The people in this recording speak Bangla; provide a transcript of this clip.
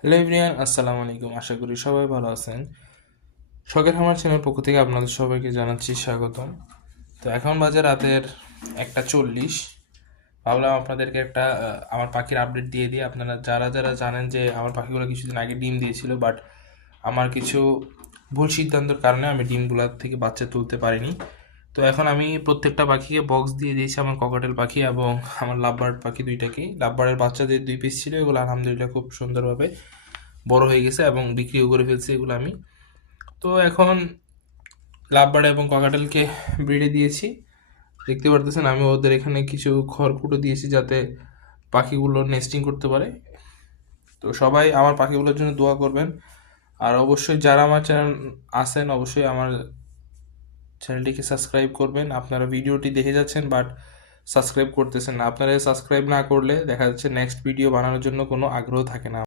হ্যালো এভরিওয়ান, আসসালামু আলাইকুম। আশা করি সবাই ভালো আছেন। শখের খামার চ্যানেল পক্ষ থেকে আপনাদের সবাইকে জানাচ্ছি স্বাগতম। তো এখন বাজে রাতের 1:40। ভাবলাম আপনাদেরকে একটা আমার পাখির আপডেট দিয়ে দিই। আপনারা যারা যারা জানেন যে আমার পাখিগুলো কিছুদিন আগে ডিম দিয়েছিল, বাট আমার কিছু ভুল সিদ্ধান্তের কারণে আমি ডিমগুলোর থেকে বাচ্চা তুলতে পারিনি। তো এখন আমি প্রত্যেকটা পাখিকে বক্স দিয়ে দিয়েছি, আমার ককাটেল পাখি এবং আমার লাভবার্ড পাখি দুইটাকেই। লাভবার্ডের বাচ্চাদের 2 পিস ছিল, এগুলো আলহামদুলিল্লাহ খুব সুন্দরভাবে বড় হয়ে গেছে এবং বিক্রিও করে ফেলছে এগুলো আমি। তো এখন লাভবার্ড এবং ককাটেলকে ব্রিডে দিয়েছি। দেখতে পারতেছেন আমি ওদের এখানে কিছু খড়কুটো দিয়েছি যাতে পাখিগুলো নেস্টিং করতে পারে। তো সবাই আমার পাখিগুলোর জন্য দোয়া করবেন। আর অবশ্যই যারা আমার চ্যানেল আসেন অবশ্যই আমার চ্যানেলটিকে সাবস্ক্রাইব করবেন। আপনারা ভিডিওটি দেখে যাচ্ছেন বাট সাবস্ক্রাইব করতেছেন না। আপনারা সাবস্ক্রাইব না করলে দেখা যাচ্ছে নেক্সট ভিডিও বানানোর জন্য কোনো আগ্রহ থাকে না।